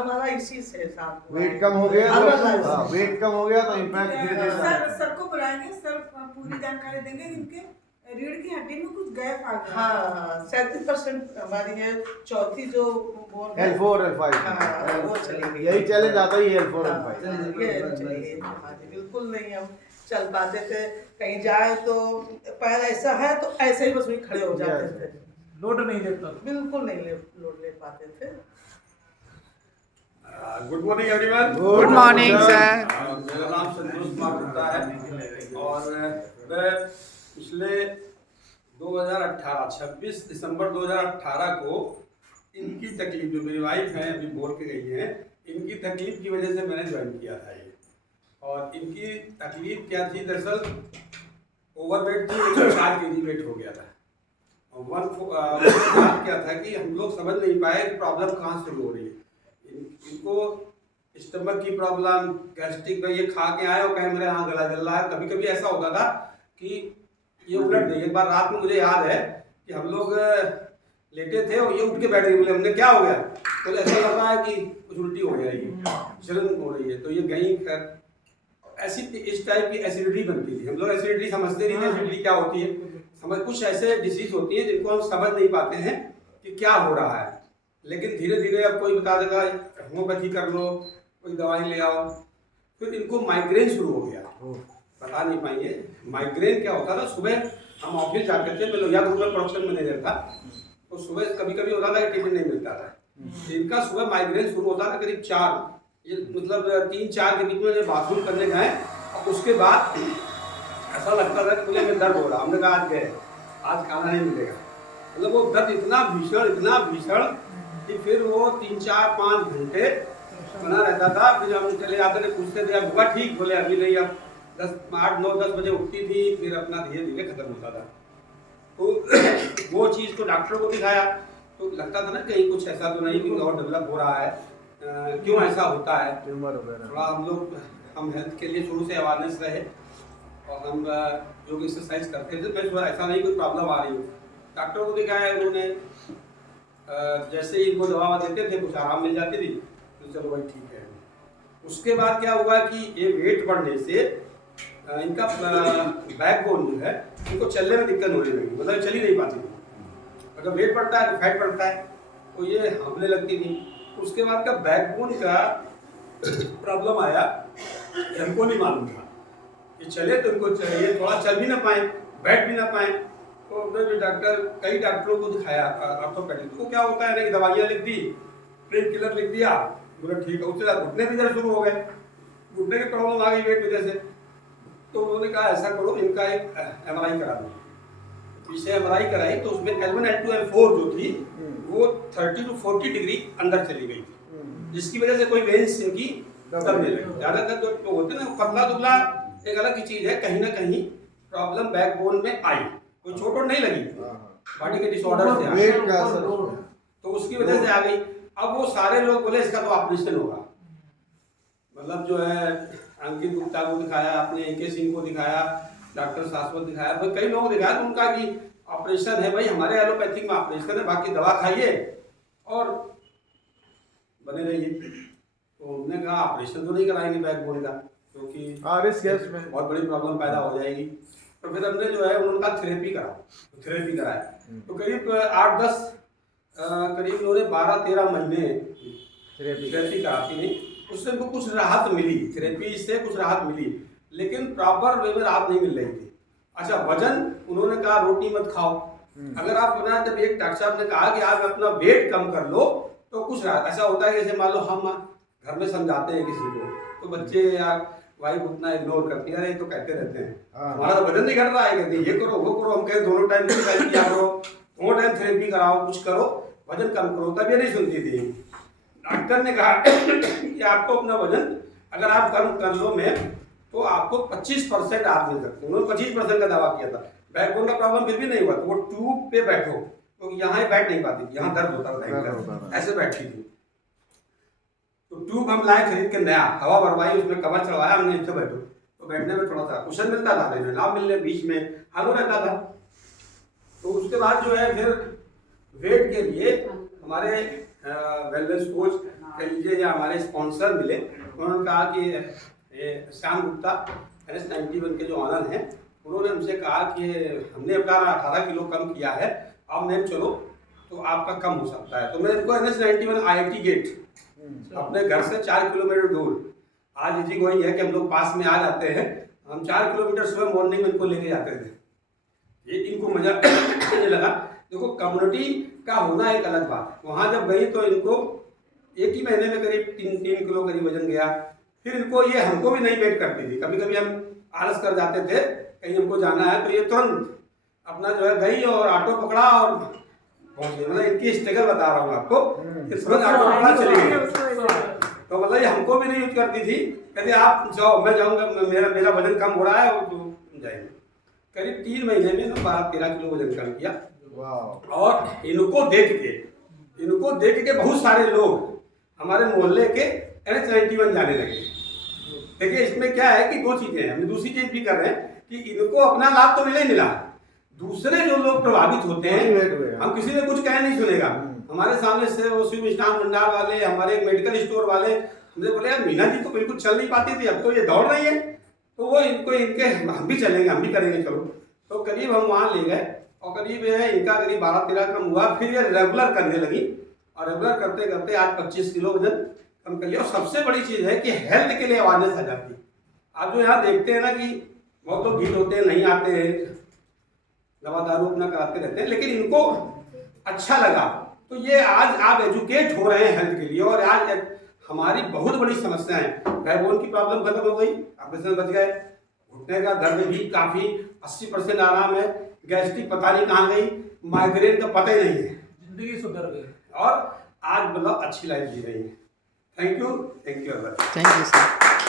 हमारा इसी से साथ वेट कम हो गया हमारा तो लाइफ हाँ, वेट कम हो गया तो इम्पैक्ट धीरे धीरे सर सबको बुलाएंगे, सर पूरी जानकारी देंगे। इनके रीढ़ की हड्डी में कुछ गैप आ गया। हाँ 37% हमारी है, चौथी जो बोन है L4 L5 हाँ, वो चली गई। यही चैलेंज आता ही L4 हाँ, L5 ये चली गई हमारी, बिल्कुल नहीं हम चल पाते थे। कहीं जाए तो पैर ऐसा है तो ऐसे ही बस वही खड़े हो जाते थे, लोड नहीं देता। बिल्कुल नहीं लोड ले पाते थे। Good morning everyone. Good morning sir. मेरा नाम संतोष कुमार गुप्ता है और मैं पिछले 2018 26 दिसंबर 2018 को इनकी तकलीफ, जो मेरी वाइफ है अभी बोल के गई है, इनकी तकलीफ की वजह से मैंने ज्वाइन किया था ये। और इनकी तकलीफ क्या थी, दरअसल ओवरवेट थी, 104 kg वेट हो गया था। और क्या था कि हम लोग समझ नहीं पाए कि प्रॉब्लम कहाँ शुरू हो रही है। इनको स्टमक की प्रॉब्लम, गैस्ट्रिक में ये खा के आए और कहे मेरे यहाँ गला जल रहा है। कभी कभी ऐसा होता था कि ये उलट गई। एक बार रात में मुझे याद है कि हम लोग लेटे थे और ये उठ के बैठ गए। बोले हमने क्या हो गया, तो ऐसा लग रहा है कि कुछ उल्टी हो गया, ये जलन हो रही है। तो ये गई, खैर ऐसी इस टाइप की एसिडिटी बनती थी। हम लोग एसिडिटी समझते नहीं थे, एसिडिटी क्या होती है। कुछ ऐसे डिसीज होती है जिनको हम समझ नहीं पाते हैं कि क्या हो रहा है। लेकिन धीरे धीरे अब कोई बता देगा होम्योपैथी कर लो, कोई दवाई ले आओ। फिर इनको माइग्रेन शुरू हो गया, बता नहीं पाएंगे। माइग्रेन क्या होता था, सुबह हम ऑफिस जाते थे, मैं लोहिया ग्रुप में प्रोडक्शन मैनेजर था, तो सुबह कभी कभी होता था कि टिफिन नहीं मिलता था। इनका सुबह माइग्रेन शुरू होता था करीब 4, ये मतलब 3-4 के बीच में जब बाथरूम करने गए और उसके बाद ऐसा लगता था कि मुझे में दर्द हो रहा। हमने कहा आज गए, आज खाना नहीं मिलेगा। मतलब वो दर्द इतना भीषण कि फिर वो 3-4-5 घंटे बना रहता था। फिर हम चले आते थे, पूछते थे अब हुआ ठीक, बोले अभी नहीं। अब 8-9-10 बजे उठती थी, फिर अपना धीरे धीरे खत्म होता था। तो वो चीज़ को डॉक्टर को दिखाया तो लगता था ना कहीं कुछ ऐसा तो नहीं कि और डेवलप हो रहा है, क्यों ऐसा होता है। थोड़ा हम हेल्थ के लिए शुरू से अवेयरनेस रहे और हम योग एक्सरसाइज करते थे। मैं ऐसा नहीं कोई प्रॉब्लम आ रही हो, डॉक्टर को दिखाया। उन्होंने जैसे ही इनको दवा देते थे कुछ आराम मिल जाती थी, तो चलो भाई ठीक है। उसके बाद क्या हुआ कि ये वेट बढ़ने से इनका बैकबोन जो है, इनको चलने में दिक्कत होने लगी, मतलब चल ही नहीं पाती थी। अगर वेट बढ़ता है तो फैट बढ़ता है, तो ये हांफने लगती थी। उसके बाद का बैकबोन का प्रॉब्लम आया, हमको नहीं मालूम था कि चले तो इनको चाहिए थोड़ा चल भी ना पाए, बैठ भी ना पाए। तो हमने भी कई डॉक्टरों को दिखाया, ऑर्थोपेडिक को क्या होता है ना कि दवाइयाँ लिख दी, पेन किलर लिख दिया, बोला ठीक है। उसके बाद घुटने भी दर्द शुरू हो गए, घुटने की प्रॉब्लम आ गई वेट वजह से। तो उन्होंने कहा ऐसा करो, इनका एक MRI करा दो। पीछे MRI कराई तो उसमें L1 L2 L4 जो थी वो 30 to 40 डिग्री अंदर चली गई थी, जिसकी वजह से कोई वेन्स इनकी दबने लगी। ज़्यादातर जो लोग होते हैं ना पतला दुबला एक अलग की चीज़ है, कहीं ना कहीं प्रॉब्लम बैकबोन में आई, कोई चोट नहीं लगी, बॉडी के डिसऑर्डर से वेट का असर, तो उसकी वजह से आ गई। अब वो सारे लोग बोले इसका तो ऑपरेशन होगा। मतलब जो है अंकित गुप्ता को दिखाया, आपने AK सिंह को दिखाया, डॉक्टर शाश्वत दिखाया, भाई कई लोगों को दिखाया। तो उनका कि ऑपरेशन है भाई, हमारे एलोपैथिक में ऑपरेशन है, बाकी दवा खाइए और बने रहिए। तो उन्होंने कहा ऑपरेशन तो नहीं कराएंगे बैकबोन का, क्योंकि बहुत बड़ी प्रॉब्लम पैदा हो जाएगी। तो फिर हमने जो है उन्होंने कहा थेरेपी कराओ, थेरेपी कराया। तो करीब 8-10 करीब उन्होंने 12-13 महीने थेरेपी कराती नहीं, उससे उनको कुछ राहत मिली, थेरेपी से कुछ राहत मिली, लेकिन प्रॉपर वे में राहत नहीं मिल रही थी। अच्छा वजन, उन्होंने कहा रोटी मत खाओ। अगर आप अपना, जब एक डॉक्टर साहब ने कहा कि आप अपना वेट कम कर लो तो कुछ राहत। ऐसा होता है जैसे मान लो हम घर में समझाते हैं किसी को, तो बच्चे या वाइफ उतना इग्नोर करती है, अरे तो कहते रहते हैं हमारा तो वजन नहीं घट रहा है, कहते ये करो वो करो। हम कहें दोनों टाइम एक्सरसाइज किया करो, दोनों टाइम थेरेपी कराओ, कुछ करो, वजन कम करो, तब ये नहीं सुनती थी। डॉक्टर ने कहा कि आपको अपना वजन अगर आप कम कर लो में तो आपको 25% राहत मिल सकती है। उन्होंने 25% का दावा किया था। बैकबोन का प्रॉब्लम फिर भी नहीं हुआ, तो वो ट्यूब पे बैठो तो यहाँ बैठ नहीं पाती, यहाँ दर्द होता था, ऐसे बैठती थी। तो ट्यूब हम लाए खरीद के नया, हवा भरवाई, उसमें कवर चढ़वाया हमने, इससे बैठो। तो बैठने में थोड़ा सा कुशन मिलता था, लेकिन लाभ मिलने बीच में हालो रहता था। तो उसके बाद जो है फिर वेट के लिए हमारे वेलनेस कोच कह लीजिए या हमारे स्पॉन्सर मिले, उन्होंने कहा कि ये श्याम गुप्ता NS91 के जो ऑनर हैं, उन्होंने हमसे कहा कि हमने अपना 18 किलो कम किया है, अब मैम चलो तो आपका कम हो सकता है। तो मैं इनको NS91 IIT गेट अपने घर से 4 किलोमीटर दूर, आज इजी गोइंग है कि हम लोग पास में आ जाते हैं, हम 4 किलोमीटर सुबह मॉर्निंग में इनको लेके जाते थे। ये इनको मजा आने लगा। देखो कम्युनिटी का होना एक अलग बात है। वहाँ जब गई तो इनको एक ही महीने में करीब 3 किलो करीब वजन गया। फिर इनको ये हमको भी नहीं वेट करती थी, कभी कभी हम आलस कर जाते थे कहीं हमको जाना है तो ये तुरंत अपना जो है गई और ऑटो पकड़ा और पहुँच गई। मतलब इनकी स्ट्रगल बता रहा हूँ आपको, तुरंत ऑटो पकड़ा चली गई। तो मतलब ये हमको भी नहीं यूज करती थी, कहते आप जाओ मैं जाऊँगा, मेरा वजन कम हो रहा है और तुम जाएंगे। करीब 3 महीने में 12-13 किलो वजन कम किया। और इनको देख के बहुत सारे लोग हमारे मोहल्ले के NS91 जाने लगे। देखिए इसमें क्या है कि 2 चीजें हैं, हम दूसरी चीज भी कर रहे हैं कि इनको अपना लाभ तो मिले मिला, दूसरे जो लोग प्रभावित होते हैं, हम किसी ने कुछ कह नहीं सुनेगा। हमारे सामने से वो शिव मिष्ठान भंडार वाले, हमारे मेडिकल स्टोर वाले हमसे बोले यार मीना जी तो बिल्कुल चल नहीं पाती थी, अब तो ये दौड़ रही है, तो वो इनके हम भी चलेंगे, हम भी करेंगे चलो। तो करीब हम वहाँ ले गए और करीब इनका करीब 12-13 कम हुआ। फिर ये रेगुलर करने लगी और रेगुलर करते करते आज 25 किलो वजन कम कर लिया। और सबसे बड़ी चीज़ है कि हेल्थ के लिए अवेयरनेस आ जाती है। आप जो यहाँ देखते हैं ना कि बहुत लोग भीड़ होते हैं, नहीं आते हैं, दवा दारू अपना कराते रहते हैं, लेकिन इनको अच्छा लगा तो ये आज आप एजुकेट हो रहे हैं हेल्थ के लिए। और आज हमारी बहुत बड़ी समस्या है, बैकबोन की प्रॉब्लम खत्म हो गई, ऑपरेशन बच गए, घुटने का दर्द भी काफ़ी 80% आराम है, गैस्ट्रिक पता नहीं कहाँ गई, माइग्रेन का पता ही नहीं है, जिंदगी सुधर गई और आज मतलब अच्छी लाइफ जी रही है। Thank you thank you sir.